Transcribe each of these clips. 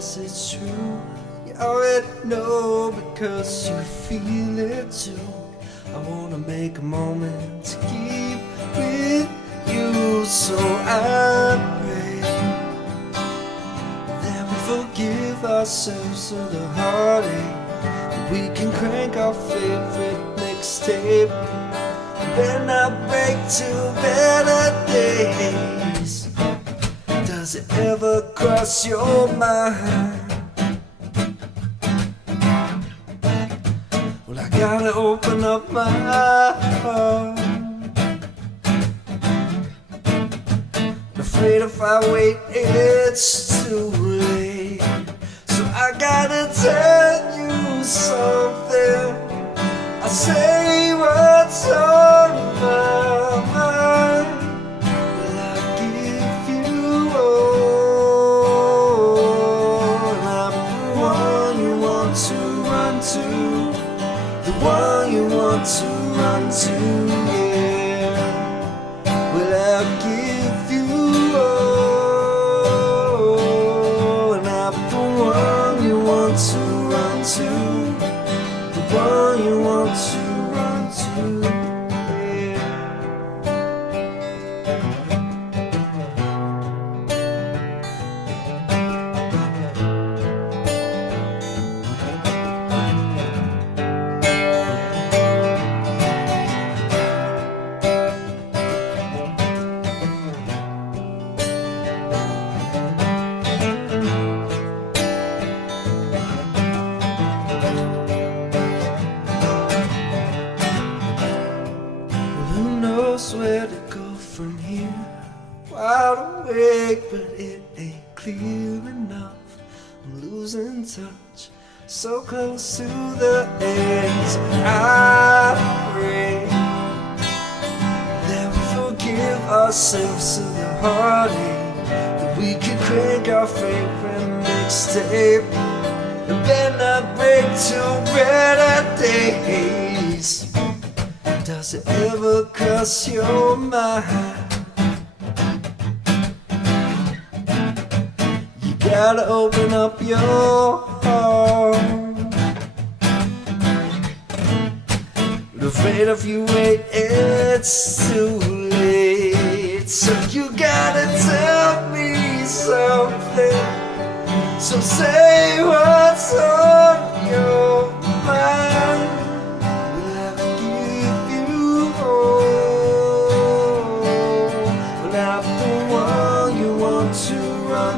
yes, it's true. You already know because you feel it too. I wanna make a moment to keep with you, so I pray that we forgive ourselves of the heartache, that we can crank our favorite mixtape, and then I break to better days. Does it ever cross your mind? Well, I gotta open up my heart. Afraid if I wait, it's too late. So I gotta tell you something. I say what's on my mind. Will I give you all? I'm the one you want to run to, the one you want to run to, yeah. Will I give you all? And I'm the one you want to run to, the one you want to run to, yeah. Who knows where to go from here? Wide awake, but it ain't clear enough. I'm losing touch, so close to the edge. I pray that we forgive ourselves of the heartache, that we can crank our favorite mixtape, and then I break to better days. Does it ever cross your mind? You gotta open up your heart. But afraid if you wait, it's too late. So you gotta tell me something. So say what's on your mind.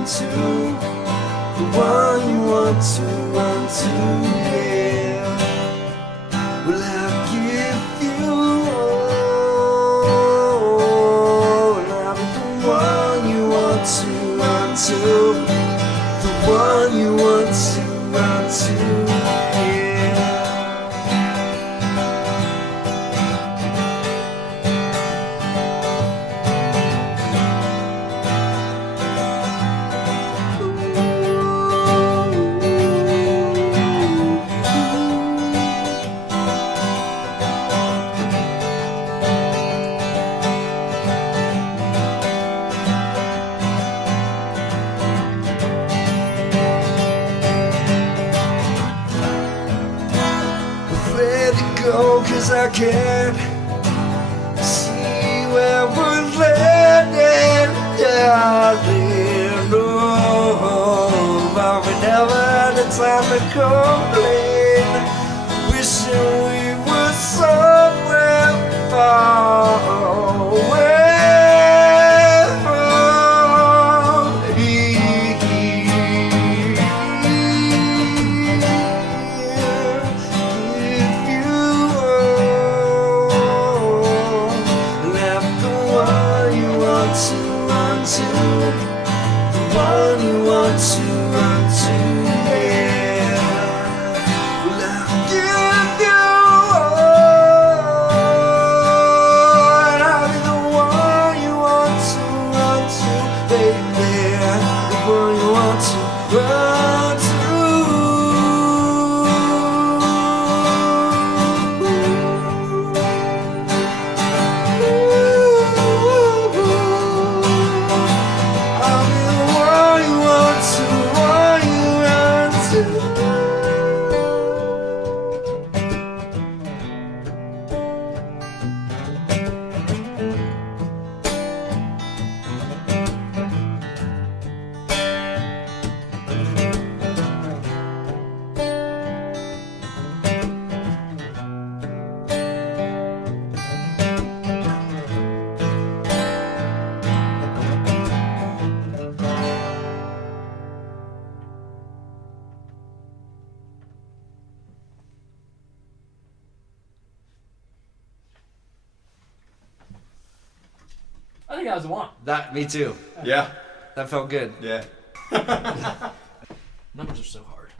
To the one you want to run to, yeah. Will I give you all? And I'm the one you want to run to, the one you want to run to, yeah. Cause I can't see where we're landing, darling. Oh, but we never had the time to complain, wishing we were somewhere far away from here. If you to run to, the one you want to run to, yeah. Well, I'll give you guys want. That, me too. Yeah. That felt good. Yeah. Numbers are so hard.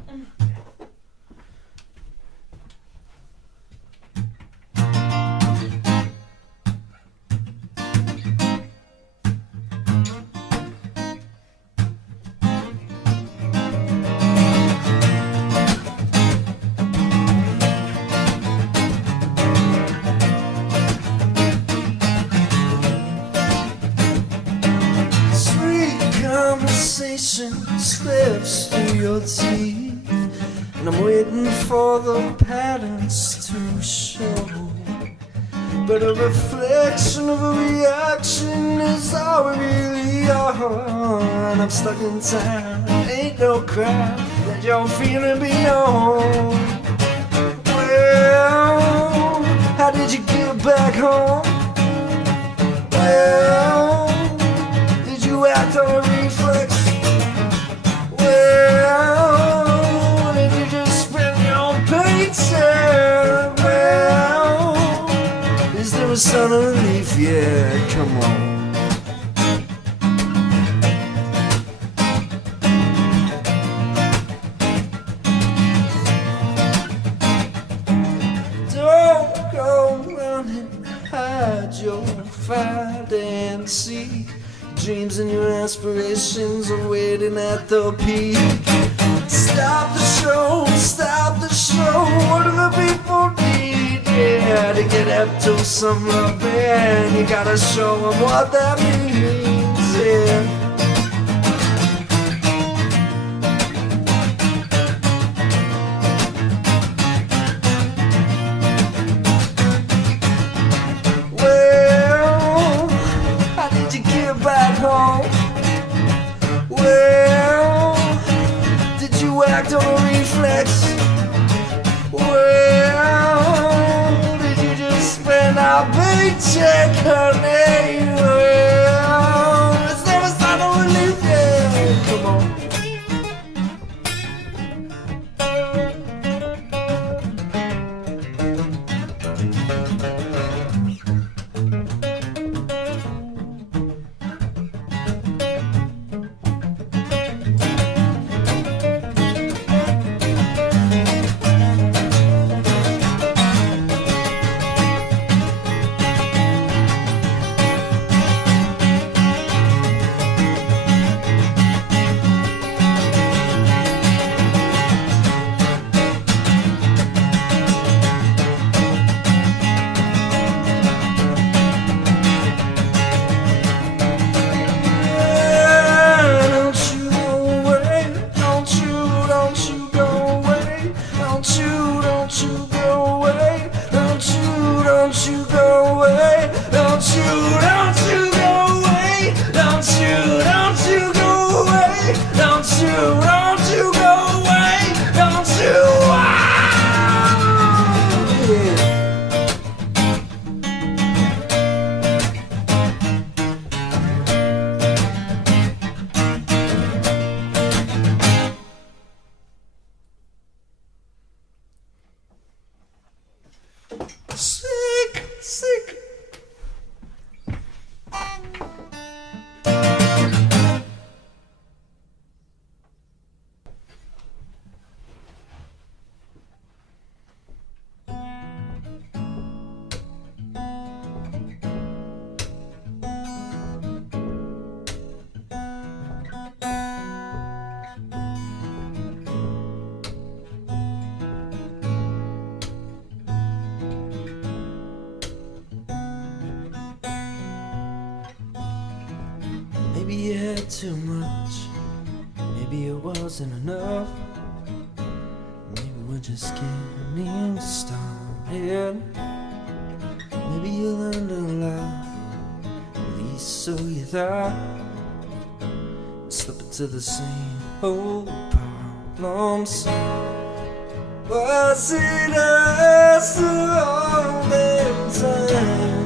Conversation slips through your teeth, and I'm waiting for the patterns to show. But a reflection of a reaction is all we really are. And I'm stuck in time, ain't no crime, let your feeling be known. Well, how did you get back home? Well, did you act on a reflex? Well, did you just spend your paycheck? Well, is there a sign of relief? Yeah, come on. Don't go running, hide your fight and seek. Dreams and your aspirations are waiting at the peak. Stop the show, stop the show. What do the people need? Yeah, to get up to some love, and you gotta show them what that means. Yeah. Back home. Well, did you act on a reflex? Well, did you just spend our paycheck, honey? Well, is there a sign of relief? Yeah, come on. Sick. Maybe you had too much, maybe it wasn't enough. Maybe we're just getting started. Maybe you learned a lot, at least so you thought. Slip into the same old problems. Was it us all the time?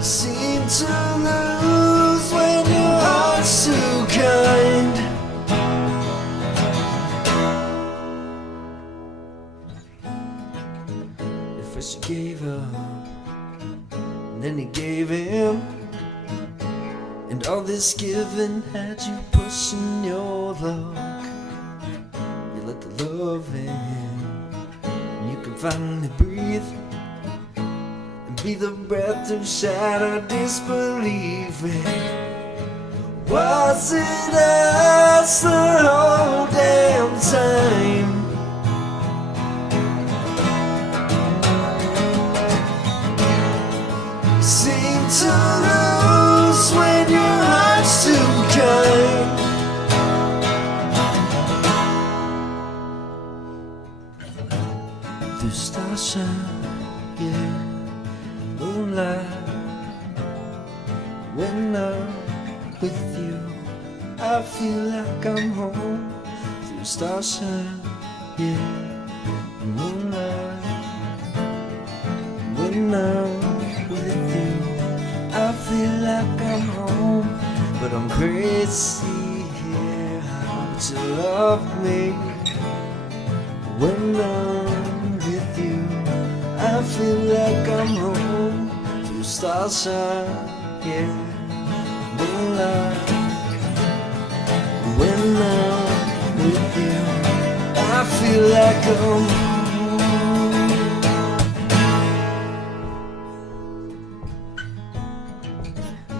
Seem to lose when your heart's too kind. is given, had you pushing your luck. You let the love in, and you can finally breathe and be the breath to shatter disbelieving. Was it us the whole damn time? You seem to lose when your heart's too kind. Through starshine, yeah, moonlight, when I'm with you, I feel like I'm home. Through starshine, yeah, moonlight, when I'm with you, I feel like I'm home. But I'm crazy, yeah, how much you love me. When I'm with you, I feel like I'm home. Through starshine, yeah, moonlight, when I'm with you, I feel like I'm home.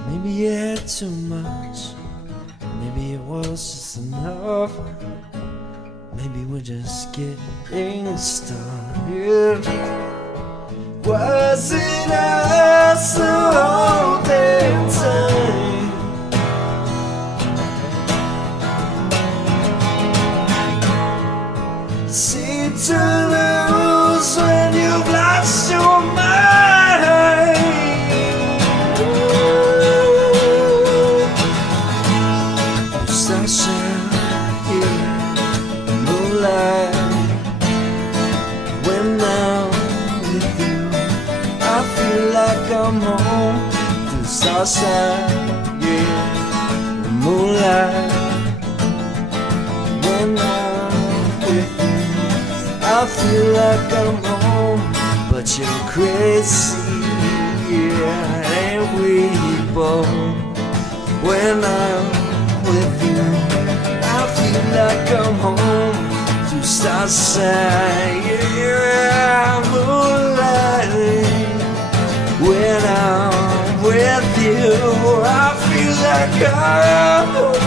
Maybe you had too much, maybe it was just enough. Maybe we're just getting started. Was it us the whole damn time? Seem to lose when you've lost your mind. Starshine, yeah, moonlight, when I'm with you, I feel like I'm home. Through starshine, yeah, moonlight, when I'm with you, I feel like I'm home. But you're crazy, yeah, ain't we both? When I'm with you, I feel like I'm home. Through starshine, yeah, moonlight, when I'm with you, I feel like I'm home.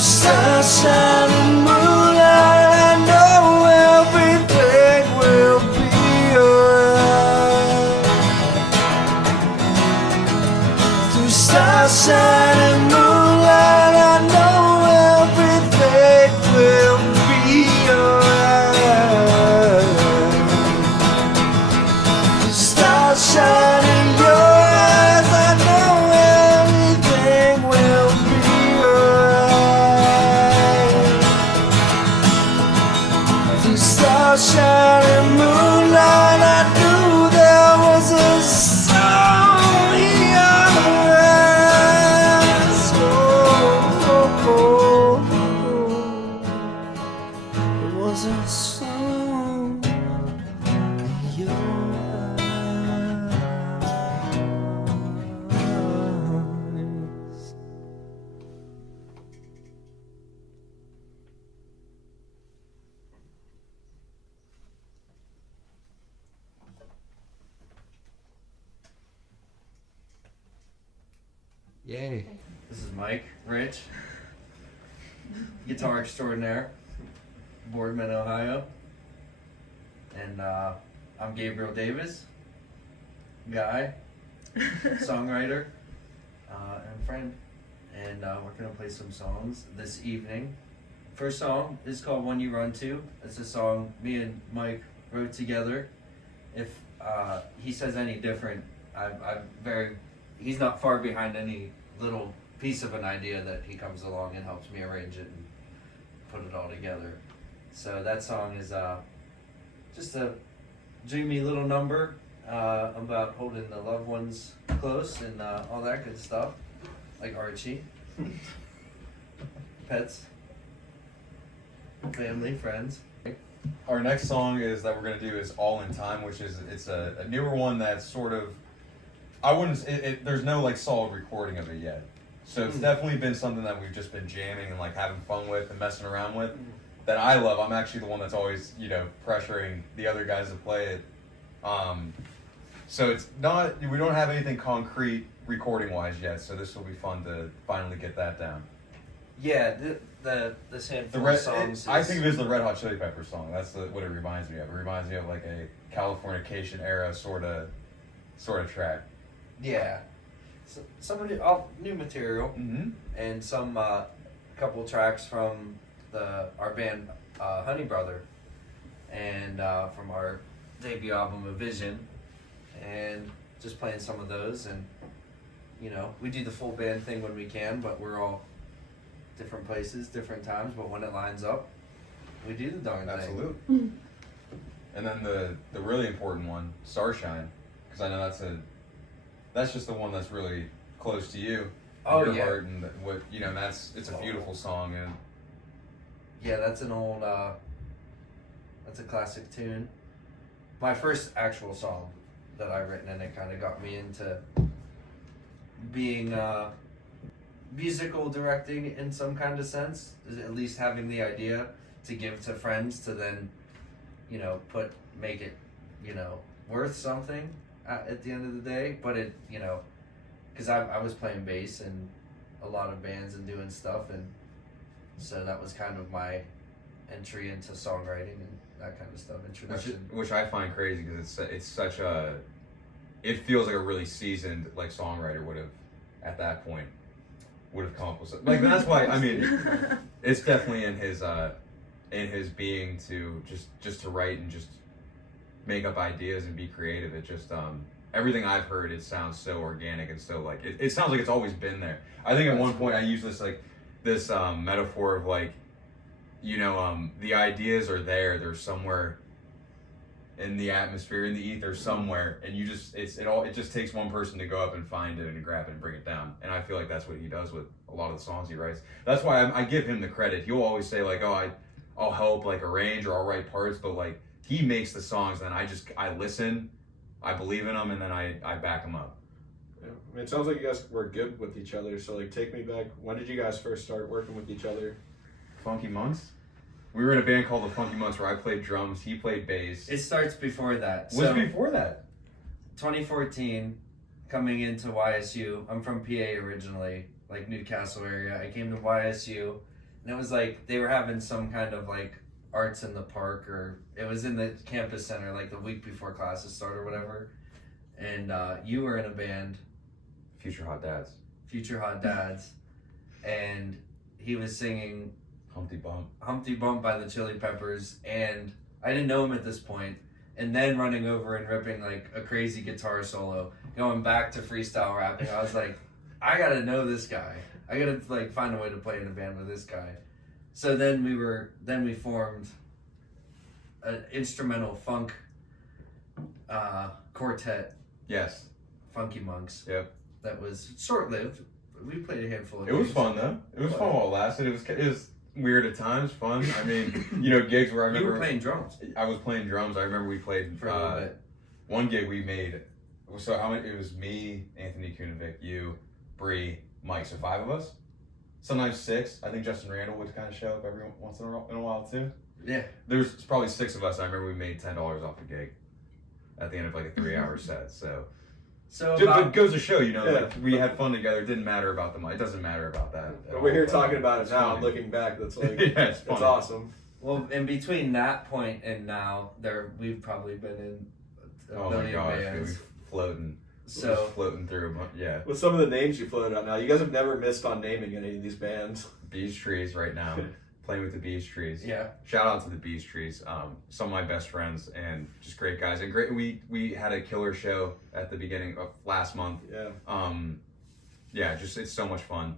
Sunshine and moonlight, I know everything will be alright. Through starshine and moonlight, I know everything will be alright. Through starshine in your eyes, I know everything will be starshine and moonlight, I knew there was a song in your eyes. There was a song in your eyes. Yay. This is Mike Rich, guitar extraordinaire, Boardman, Ohio. And I'm Gabriel Davis, guy, songwriter, and friend. And we're going to play some songs this evening. First song is called When You Run To. It's a song me and Mike wrote together. If he says any different, he's not far behind any little piece of an idea that he comes along and helps me arrange it and put it all together. So that song is just a dreamy little number about holding the loved ones close and all that good stuff, like Archie, pets, family, friends. Our next song is that we're gonna do is "All in Time," which is it's a newer one that's sort of, I wouldn't. There's no like solid recording of it yet, so it's definitely been something that we've just been jamming and like having fun with and messing around with. That I love. I'm actually the one that's always pressuring the other guys to play it. So it's not. We don't have anything concrete recording wise yet. So this will be fun to finally get that down. Yeah, this handful of songs. I think of it as the Red Hot Chili Peppers song. That's what it reminds me of. It reminds me of like a Californication era sort of track. Yeah, so, some new material, and some couple tracks from our band Honey Brother, and from our debut album A Vision, and just playing some of those. And we do the full band thing when we can, but we're all different places, different times, but when it lines up, we do the darn thing. Absolutely. And then the really important one, Starshine, because I know that's just the one that's really close to you. Oh, your yeah. heart and what it's a beautiful song. And yeah, that's an old that's a classic tune. My first actual song that I've written, and it kind of got me into being musical directing in some kind of sense, at least having the idea to give to friends to then make it worth something at the end of the day. But it because I was playing bass in a lot of bands and doing stuff, and so that was kind of my entry into songwriting and that kind of stuff, introduction. Which I find crazy because it's such a, it feels like a really seasoned like songwriter would have at that point would have come up with something. Like that's why I mean it's definitely in his being to just to write and just make up ideas and be creative. It just everything I've heard, it sounds so organic and so like it sounds like it's always been there. I think at one point I used this metaphor of like the ideas are there, they're somewhere in the atmosphere, in the ether somewhere, and it just takes one person to go up and find it and grab it and bring it down. And I feel like that's what he does with a lot of the songs he writes. That's why I give him the credit. He'll always say like, oh, I'll help like arrange or I'll write parts, but like he makes the songs and I listen, I believe in them, and then I back them up. Yeah. I mean, it sounds like you guys were good with each other, so like take me back. When did you guys first start working with each other? Funky Months? We were in a band called the Funky Months where I played drums, he played bass. It starts before that. What's before that? 2014, coming into YSU. I'm from PA originally, like Newcastle area. I came to YSU, and it was like they were having some kind of like arts in the park, or it was in the campus center like the week before classes start or whatever. And you were in a band, Future Hot Dads, and he was singing Humpty Bump by the Chili Peppers, and I didn't know him at this point, and then running over and ripping like a crazy guitar solo, going back to freestyle rapping. I was like, I gotta know this guy. I gotta like find a way to play in a band with this guy. So then we formed an instrumental funk quartet. Yes. Funky Monks. Yep. That was short-lived. We played a handful of It was gigs. fun though. It was fun while it lasted. It was weird at times, fun. I mean, gigs where I remember You were playing drums. I was playing drums. I remember we played For a little bit. One gig we made. So it was me, Anthony Kunovic, you, Bree, Mike. So 5 of us. Sometimes 6. I think Justin Randall would kind of show up every once in a while too. Yeah. There's probably 6 of us. I remember we made $10 off the gig at the end of like a 3-hour set. So it goes to show, like we had fun together. It didn't matter about the money. It doesn't matter about that. But we're here talking about it now. Looking back, that's like it's awesome. Well, in between that point and now, we've probably been in a million bands. We're floating through. Yeah. With some of the names you floated out now, you guys have never missed on naming any of these bands. Bees Trees right now. Playing with the Bees Trees. Yeah. Shout out to the Bees Trees. Some of my best friends and just great guys. And great. We had a killer show at the beginning of last month. Yeah. yeah, just it's so much fun.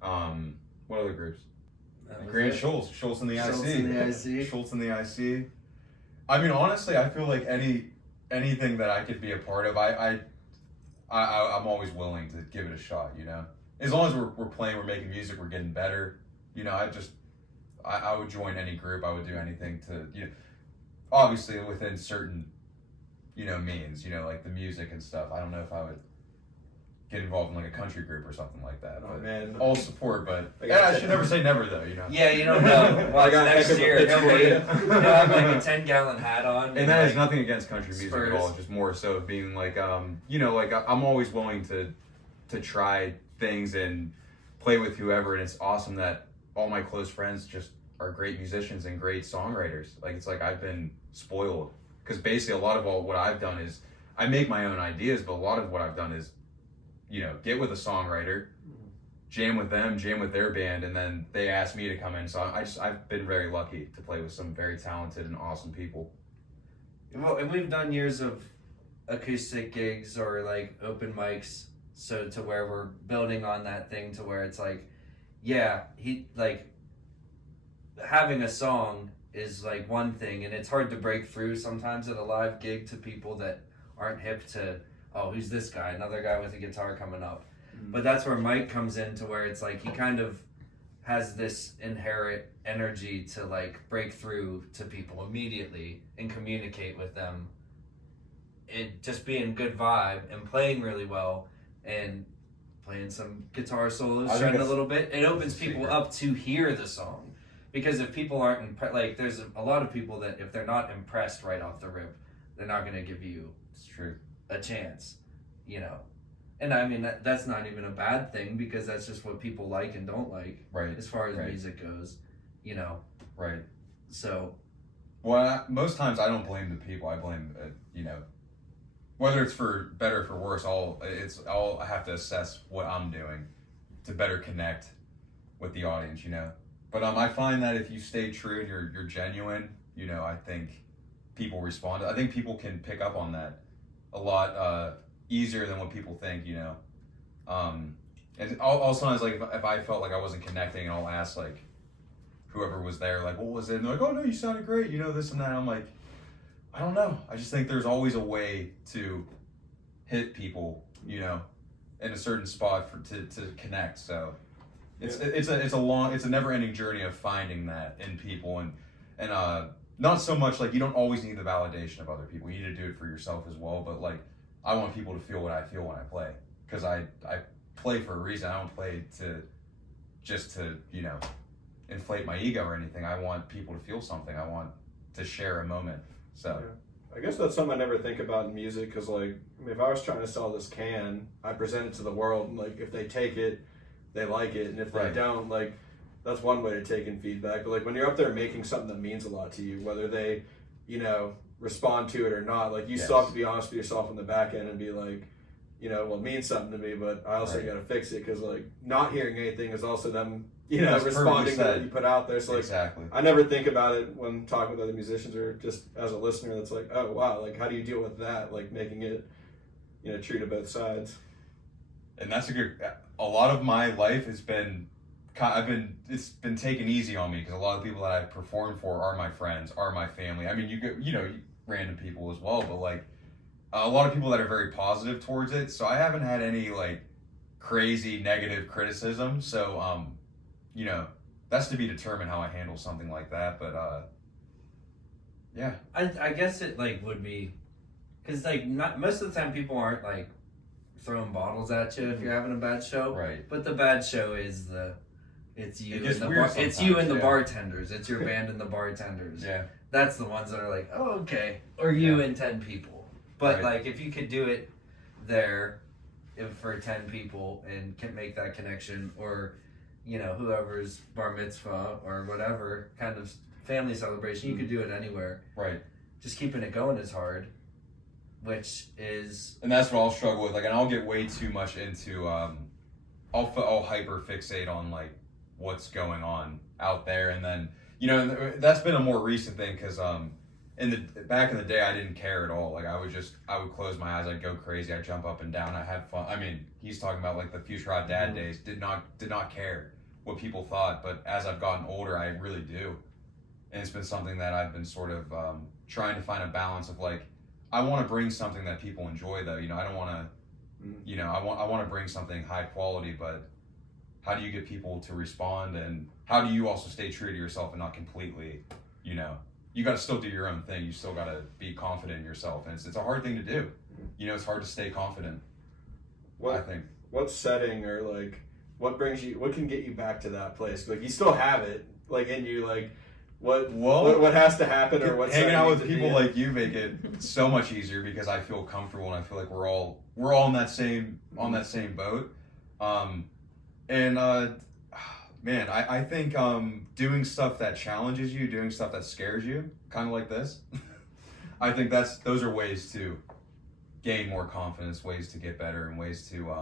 What other groups? That was Grant it. Schultz in the Schultz IC. in the IC. Schultz in the IC. I mean, honestly, I feel like anything that I could be a part of, I'm always willing to give it a shot. You know, as long as we're playing, we're making music, we're getting better. You know, I would join any group. I would do anything to, you know, obviously within certain, you know, means. You know, like the music and stuff. I don't know if I would get involved in like a country group or something like that. Oh But man, all support, but I should never say never though. You know. Yeah, you don't know. Well, I got next heck of a year pitch he'll for you. have like a 10-gallon hat on. And that like, is nothing against country music Spurs. at all. Just more so being like, you know, like I'm always willing to try things and play with whoever. And it's awesome that all my close friends just are great musicians and great songwriters. Like it's like I've been spoiled because basically a lot of what I've done is I make my own ideas, but a lot of what I've done is, you know, get with a songwriter, jam with them, jam with their band, and then they ask me to come in. So I've been very lucky to play with some very talented and awesome people. Well, and we've done years of acoustic gigs or like open mics, so to where we're building on that thing to where it's like, yeah, he like having a song is like one thing, and it's hard to break through sometimes at a live gig to people that aren't hip to, oh, who's this guy? Another guy with a guitar coming up. But that's where Mike comes in to where it's like he kind of has this inherent energy to like break through to people immediately and communicate with them. It just being good vibe and playing really well and playing some guitar solos, I think shredding a that's- little bit. It opens that's a people secret. up to hear the song. Because if people aren't like, there's a lot of people that if they're not impressed right off the rip, they're not going to give you It's true. a chance, you know. And I mean that's not even a bad thing because that's just what people like and don't like Right. as far as Right. music goes, you know. Right. So Well, most times I don't blame the people. I blame, you know, whether it's for better or for worse. I have to assess what I'm doing to better connect with the audience, you know. But I find that if you stay true and you're genuine, you know, I think people respond. I think people can pick up on that a lot easier than what people think, you know. And I'll sometimes, like, if I felt like I wasn't connecting, I'll ask, like, whoever was there, like, what was it? And they're like, oh, no, you sounded great, you know, this and that. I'm like, I don't know. I just think there's always a way to hit people, you know, in a certain spot to connect. So it's a never-ending journey of finding that in people and not so much like you don't always need the validation of other people. You need to do it for yourself as well. But like, I want people to feel what I feel when I play because I play for a reason. I don't play to you know, inflate my ego or anything. I want people to feel something. I want to share a moment. So I guess that's something I never think about in music because, like, I mean, if I was trying to sell this can, I present it to the world, and like, if they take it, they like it, and if they Right. don't, like, that's one way to take in feedback. But like, when you're up there making something that means a lot to you, whether they, you know, respond to it or not, like, you still have to be honest with yourself in the back end and be like, you know, well, it means something to me, but I also Right. got to fix it because, like, not hearing anything is also them, you know, That's responding to perfectly what said. you put out there. So like, exactly. I never think about it when talking with other musicians or just as a listener. That's like, oh wow, like how do you deal with that? Like making it, you know, true to both sides. And that's a lot of my life has been, it's been taken easy on me because a lot of people that I've performed for are my friends, are my family. I mean, you know, random people as well, but like a lot of people that are very positive towards it. So I haven't had any like crazy negative criticism. So, you know, that's to be determined how I handle something like that. But, yeah. I guess it like would be because like not most of the time people aren't like throwing bottles at you if you're having a bad show. Right. But the bad show is it's you It gets and the weird it's you and the sometimes, yeah. bartenders. It's your band and the bartenders. Yeah. That's the ones that are like, oh, okay. Or you Yeah. and 10 people. But Right. like if you could do it there for 10 people and can make that connection, or you know, whoever's bar mitzvah or whatever kind of family celebration, you could do it anywhere. Right. Just keeping it going is hard, which is And that's what I'll struggle with. Like, and I'll get way too much into, I'll hyper fixate on like what's going on out there. And then, you know, that's been a more recent thing because, back in the day, I didn't care at all. Like I would close my eyes, I'd go crazy, I'd jump up and down, I'd have fun. I mean, he's talking about like the Future Hot Dad days. Did not care what people thought, but as I've gotten older, I really do, and it's been something that I've been sort of trying to find a balance of like, I want to bring something that people enjoy though. You know, I don't want to, you know, I want to bring something high quality, but how do you get people to respond, and how do you also stay true to yourself and not completely, you know, you got to still do your own thing. You still got to be confident in yourself, and it's a hard thing to do. You know, it's hard to stay confident. I think. What setting or like what can get you back to that place? Like you still have it, like in you, like what has to happen, or what's hanging out with people like you make it so much easier because I feel comfortable and I feel like we're all on that same boat. Man, I think doing stuff that challenges you, doing stuff that scares you, kind of like this, I think those are ways to gain more confidence, ways to get better, and ways to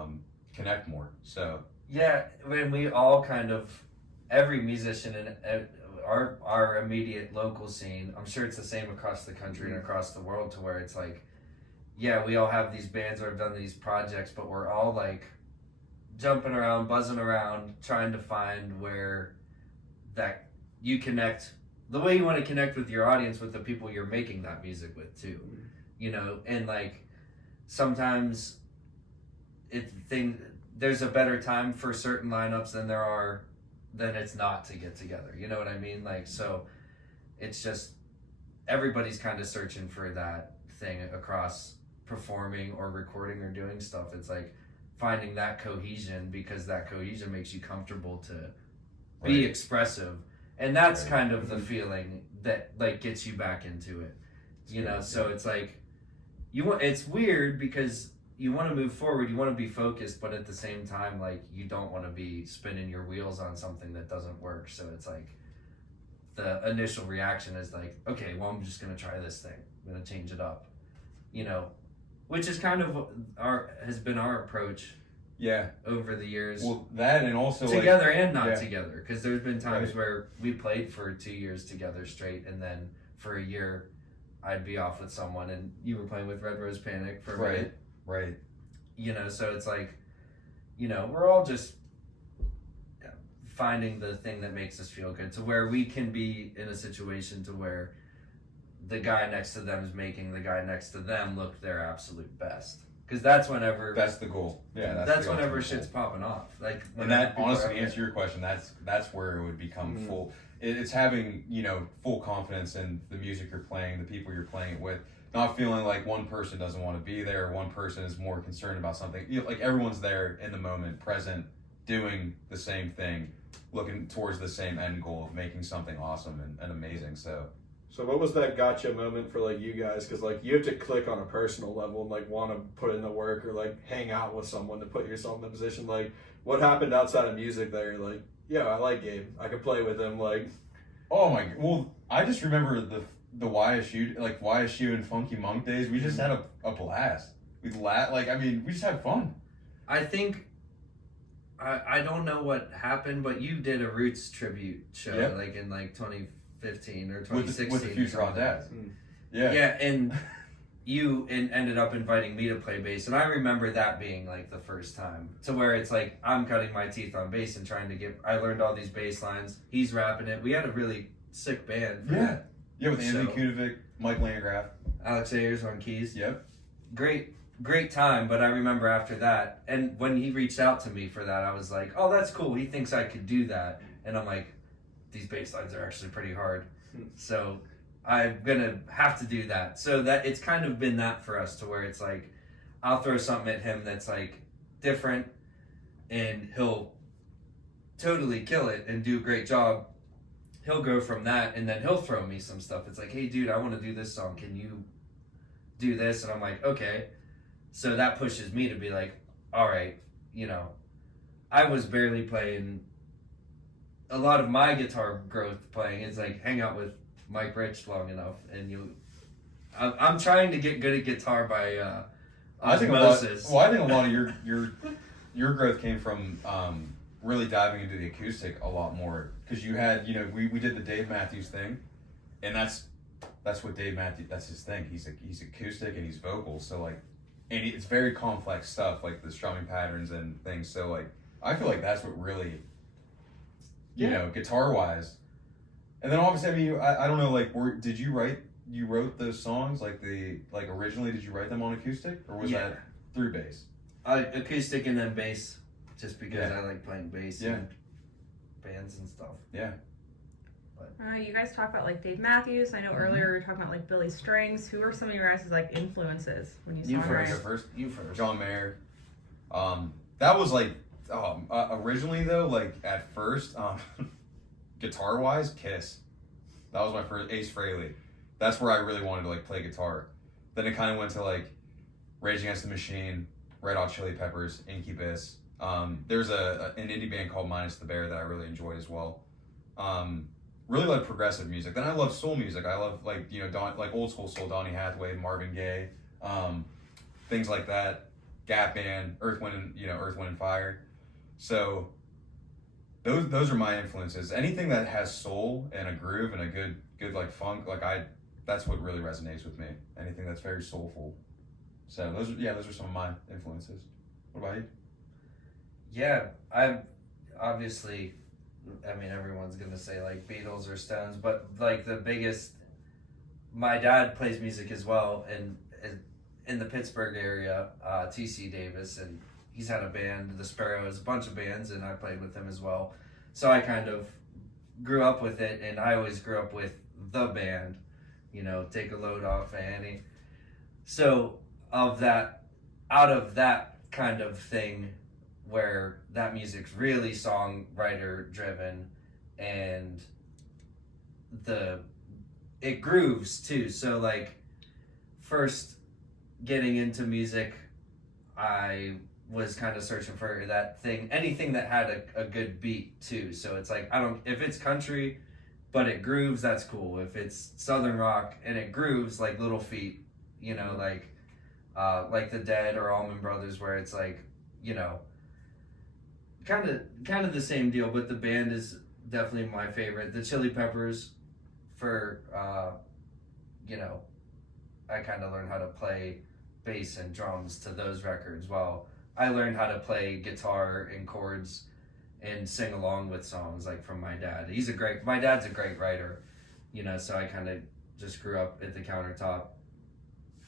connect more. So yeah, when we all kind of, every musician in our immediate local scene, I'm sure it's the same across the country and across the world, to where it's like, yeah, we all have these bands or have done these projects, but we're all like jumping around, buzzing around, trying to find where that you connect the way you want to connect with your audience, with the people you're making that music with too. You know, and like sometimes there's a better time for certain lineups than it's not to get together. You know what I mean? Like, so it's just everybody's kind of searching for that thing across performing or recording or doing stuff. It's like finding that cohesion, because that cohesion makes you comfortable to be expressive, and that's kind of the feeling that like gets you back into it, you know. So it's like it's weird because you want to move forward, you want to be focused, but at the same time, like, you don't want to be spinning your wheels on something that doesn't work. So it's like the initial reaction is like, okay, well, I'm just gonna try this thing, I'm gonna change it up, you know, which is kind of has been our approach over the years. Well, that, and also together and not together, because there's been times where we played for 2 years together straight, and then for a year I'd be off with someone and you were playing with Red Rose Panic for a minute. Right. You know, so it's like, you know, we're all just finding the thing that makes us feel good, to where we can be in a situation to where the guy next to them is making the guy next to them look their absolute best. Because that's the goal. Yeah, that's whenever shit's popping off. Like, and that, honestly, to answer your question, that's where it would become full. It's having, you know, full confidence in the music you're playing, the people you're playing it with, not feeling like one person doesn't want to be there, one person is more concerned about something. You know, like, everyone's there in the moment, present, doing the same thing, looking towards the same end goal of making something awesome and amazing. So what was that gotcha moment for, like, you guys? Because, like, you have to click on a personal level and, like, want to put in the work or, like, hang out with someone to put yourself in a position. Like, what happened outside of music that you're like, yeah, I like Gabe, I could play with him, like... Oh my, well, I just remember the YSU and Funky Monk days. We just had a blast. We just had fun. I think, I don't know what happened, but you did a Roots tribute show, like, in, like, 2015 or 2016. With the Future Hot Dads. Yeah. Yeah, and you ended up inviting me to play bass, and I remember that being, like, the first time, to where it's like, I'm cutting my teeth on bass and I learned all these bass lines, he's rapping it. We had a really sick band for that. Yeah, with Anthony Kudovic, Mike Landgraf, Alex Ayers on keys. Yep. Great time, but I remember after that, and when he reached out to me for that, I was like, oh, that's cool, he thinks I could do that, and I'm like, these bass lines are actually pretty hard, so I'm gonna have to do that. So that it's kind of been that for us, to where it's like, I'll throw something at him that's like different, and he'll totally kill it and do a great job. He'll go from that, and then he'll throw me some stuff. It's like, hey dude, I want to do this song, can you do this? And I'm like, okay. So that pushes me to be like, all right, you know, I was barely playing. A lot of my guitar growth playing is like hang out with Mike Rich long enough, and I'm trying to get good at guitar by osmosis. I think a lot of your growth came from really diving into the acoustic a lot more, because you had, you know, we did the Dave Matthews thing, and that's that's what Dave Matthews, that's his thing. He's acoustic and he's vocal, so like, and it's very complex stuff, like the strumming patterns and things. So like, I feel like that's what really, you know, guitar wise. And then obviously, I mean, I don't know, like, you wrote those songs like originally? Did you write them on acoustic, or was that through bass? Acoustic and then bass, just because I like playing bass in bands and stuff. Yeah. You guys talk about like Dave Matthews. I know earlier we were talking about like Billy Strings. Who are some of your guys' like influences when you songwrite? You first. John Mayer. That was like originally though, like at first, guitar wise, Kiss. That was my first. Ace Frehley. That's where I really wanted to like play guitar. Then it kind of went to like Rage Against the Machine, Red Hot Chili Peppers, Incubus. There's an indie band called Minus the Bear that I really enjoyed as well. Really like progressive music. Then I love soul music. I love like, you know, like old school soul, Donny Hathaway, Marvin Gaye, things like that. Gap Band, Earth, Wind and Fire. So those are my influences. Anything that has soul and a groove and a good like funk, like that's what really resonates with me. Anything that's very soulful. So those are some of my influences. What about you? Yeah, I'm obviously, I mean, everyone's gonna say like Beatles or Stones, but like the biggest, my dad plays music as well, and in the Pittsburgh area, TC Davis, and he's had a band, the Sparrows, a bunch of bands, and I played with him as well. So I kind of grew up with it, and I always grew up with the band, you know, Take a Load Off Annie. So out of that kind of thing, where that music's really songwriter driven, and it grooves too. So like, first getting into music, I was kind of searching for that thing, anything that had a good beat too. So it's like, if it's country but it grooves, that's cool. If it's southern rock and it grooves, like Little Feat, you know, like The Dead or Allman Brothers, where it's like, you know, kind of the same deal, but the band is definitely my favorite. The Chili Peppers, for you know, I kind of learned how to play bass and drums to those records. Well, I learned how to play guitar and chords and sing along with songs, like, from my dad. My dad's a great writer, you know, so I kind of just grew up at the countertop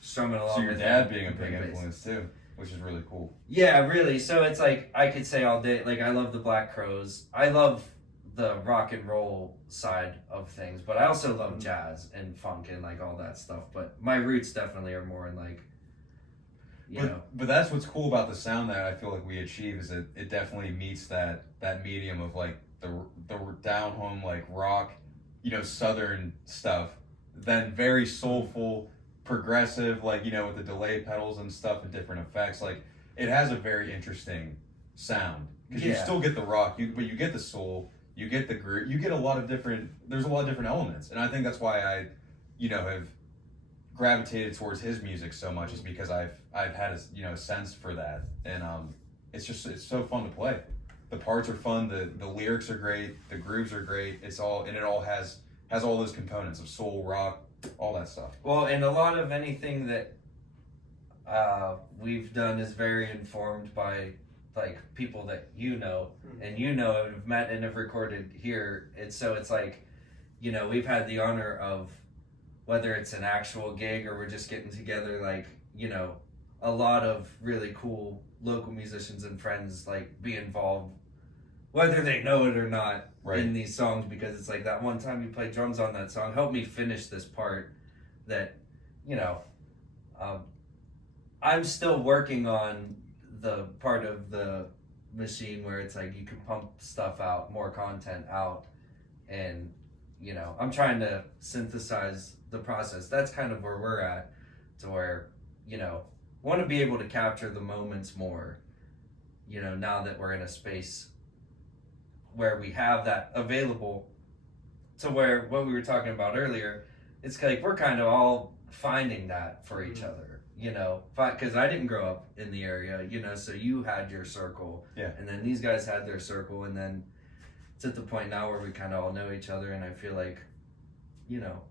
strumming along. So your with dad him, being a big bass. influence too, which is really cool. Yeah, really. So it's like, I could say all day, like, I love the Black Crowes. I love the rock and roll side of things, but I also love jazz and funk and like all that stuff. But my roots definitely are more in like, you know. But that's what's cool about the sound that I feel like we achieve, is that it definitely meets that medium of like the down home, like rock, you know, southern stuff, then very soulful, progressive, like, you know, with the delay pedals and stuff and different effects. Like, it has a very interesting sound, because you still get the rock, but you get the soul, you get the groove, you get there's a lot of different elements. And I think that's why I, you know, have gravitated towards his music so much, is because I've had a sense for that. And it's so fun to play. The parts are fun, the lyrics are great, the grooves are great. It all has all those components of soul, rock, all that stuff. Well, and a lot of anything that we've done is very informed by like people that you know and have met and have recorded here. And so it's like, you know, we've had the honor of, whether it's an actual gig or we're just getting together, like, you know, a lot of really cool local musicians and friends like be involved, whether they know it or not, in these songs, because it's like, that one time you played drums on that song, help me finish this part that, you know, I'm still working on the part of the machine where it's like you can pump stuff out, more content out, and, you know, I'm trying to synthesize the process. That's kind of where we're at, to where, you know, want to be able to capture the moments more, you know, now that we're in a space where we have that available, to where what we were talking about earlier, it's like we're kind of all finding that for each other, you know, because I didn't grow up in the area, you know, so you had your circle, and then these guys had their circle, and then it's at the point now where we kind of all know each other, and I feel like, you know,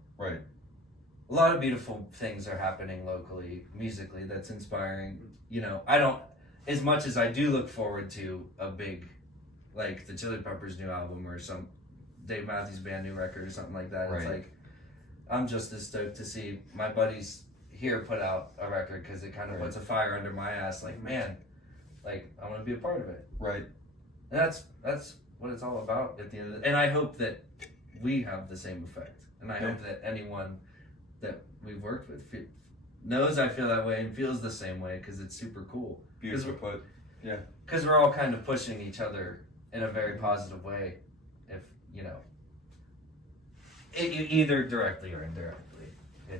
a lot of beautiful things are happening locally, musically, that's inspiring. You know, I don't, as much as I do look forward to a big, like the Chili Peppers new album or some Dave Matthews Band new record or something like that. Right. It's like, I'm just as stoked to see my buddies here put out a record because it kind of puts a fire under my ass. Like, man, like I want to be a part of it. Right. And that's what it's all about at the end of the. And I hope that we have the same effect. And I hope that anyone that we've worked with knows I feel that way and feels the same way because it's super cool. Beautiful put. Yeah. Because we're all kind of pushing each other in a very positive way, if you know, either directly or indirectly.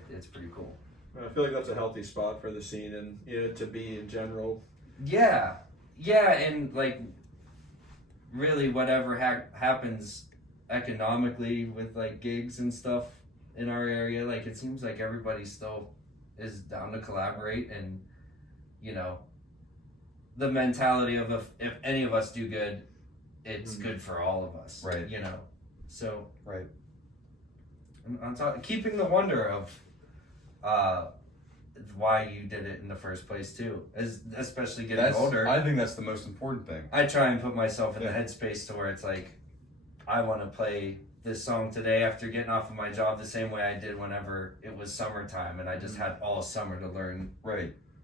It's pretty cool. I feel like that's a healthy spot for the scene and, you know, to be in general. Yeah, and like really whatever happens economically with like gigs and stuff in our area, like it seems like everybody still is down to collaborate, and you know, the mentality of if any of us do good, it's good for all of us. Right. You know, so right. On top, keeping the wonder of why you did it in the first place too, especially getting older. I think that's the most important thing. I try and put myself in the headspace to where it's like, I want to play this song today after getting off of my job the same way I did whenever it was summertime and I just had all summer to learn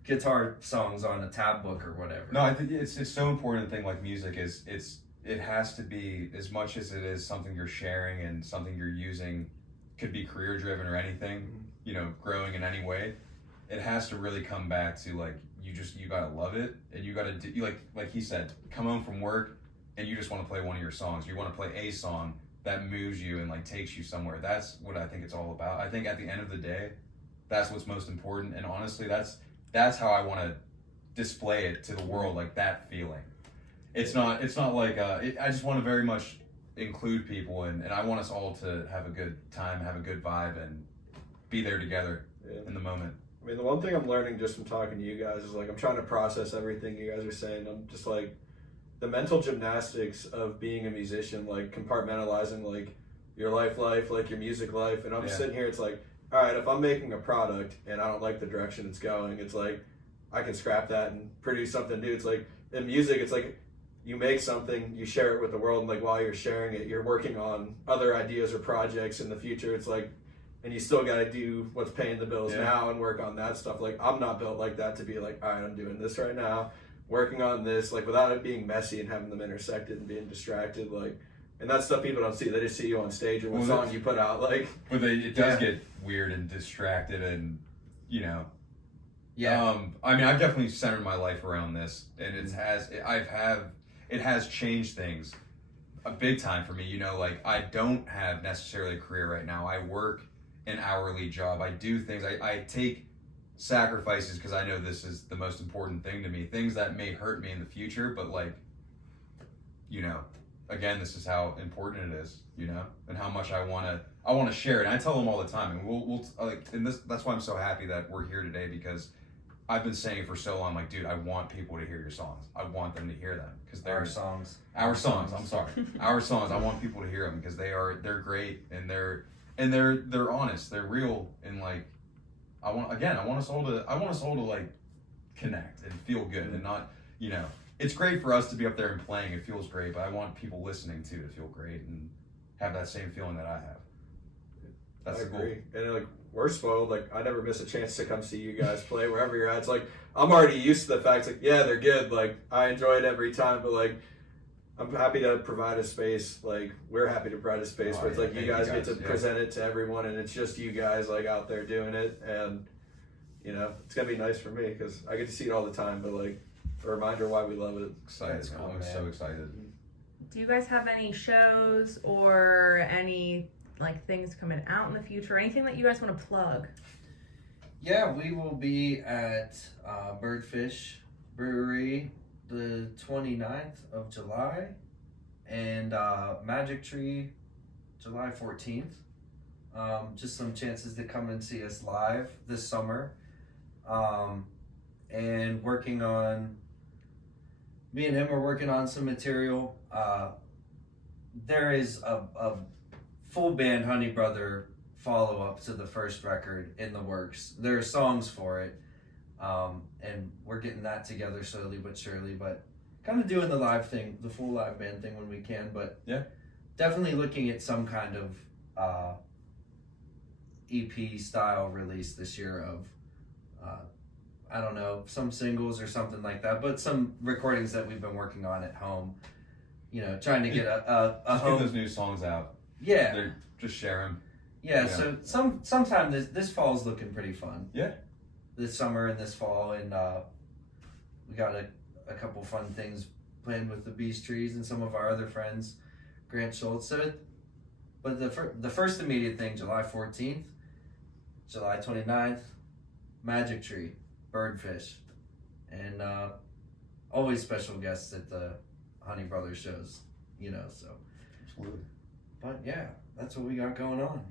guitar songs on a tab book or whatever. No, I think it's so important. Thing like music is it has to be, as much as it is something you're sharing and something you're using, could be career driven or anything, you know, growing in any way. It has to really come back to like you gotta love it, and you gotta do like he said, come home from work and you just want to play one of your songs. You want to play a song that moves you and like takes you somewhere. That's what I think it's all about. I think at the end of the day, that's what's most important. And honestly, that's how I want to display it to the world, like that feeling. It's not like I just want to very much include people, and I want us all to have a good time, have a good vibe, and be there together in the moment. I mean, the one thing I'm learning just from talking to you guys is like I'm trying to process everything you guys are saying. I'm just like the mental gymnastics of being a musician, like compartmentalizing like your life, like your music life. And I'm sitting here, it's like, all right, if I'm making a product and I don't like the direction it's going, it's like I can scrap that and produce something new. It's like in music, it's like you make something, you share it with the world, and like while you're sharing it, you're working on other ideas or projects in the future. It's like, and you still got to do what's paying the bills now and work on that stuff. Like I'm not built like that to be like, all right, I'm doing this right now, working on this, like without it being messy and having them intersected and being distracted. Like, and that's stuff people don't see. They just see you on stage and what song you put out. Like, but it does get weird and distracted, and you know. Yeah. I mean, I've definitely centered my life around this, and it has changed things a big time for me. You know, like I don't have necessarily a career right now. I work an hourly job. I do things. I take sacrifices because I know this is the most important thing to me. Things that may hurt me in the future, but like, you know, again, this is how important it is, you know, and how much I want to share it. And I tell them all the time, and we'll like, and that's why I'm so happy that we're here today, because I've been saying it for so long, like, dude, I want people to hear your songs. I want them to hear them because they're our songs. I'm sorry, our songs. I want people to hear them because they're great, and they're honest, they're real, and like, I want us all to like connect and feel good, and not, you know, it's great for us to be up there and playing. It feels great, but I want people listening too to feel great and have that same feeling that I have. That's I agree. And like, we're spoiled. Like, I never miss a chance to come see you guys play wherever you're at. It's like, I'm already used to the fact, like, yeah, they're good. Like, I enjoy it every time, but like, I'm happy to provide a space. Like, we're happy to provide a space where it's like, you guys get to present it to everyone, and it's just you guys like out there doing it. And, you know, it's going to be nice for me because I get to see it all the time, but like, a reminder why we love it. Excited. Cool, I'm so excited. Do you guys have any shows or any like things coming out in the future? Anything that you guys want to plug? Yeah, we will be at Birdfish Brewery the 29th of July, and Magic Tree July 14th. Just some chances to come and see us live this summer. And me and him are working on some material. There is a full band Honey Brother follow-up to the first record in the works. There are songs for it, and we're getting that together slowly but surely, but kind of doing the live thing, the full live band thing when we can, but yeah, definitely looking at some kind of EP style release this year of I don't know, some singles or something like that, but some recordings that we've been working on at home, you know, trying to get a just home. get those new songs out. Yeah. Just share them. Yeah, so sometime this fall's looking pretty fun. Yeah. This summer and this fall, and we got a couple fun things planned with the Beast Trees and some of our other friends, Grant Schultz. So, but the first immediate thing, July 14th, July 29th, Magic Tree, Birdfish, and always special guests at the Honey Brothers shows, you know, so. Absolutely. But yeah, that's what we got going on.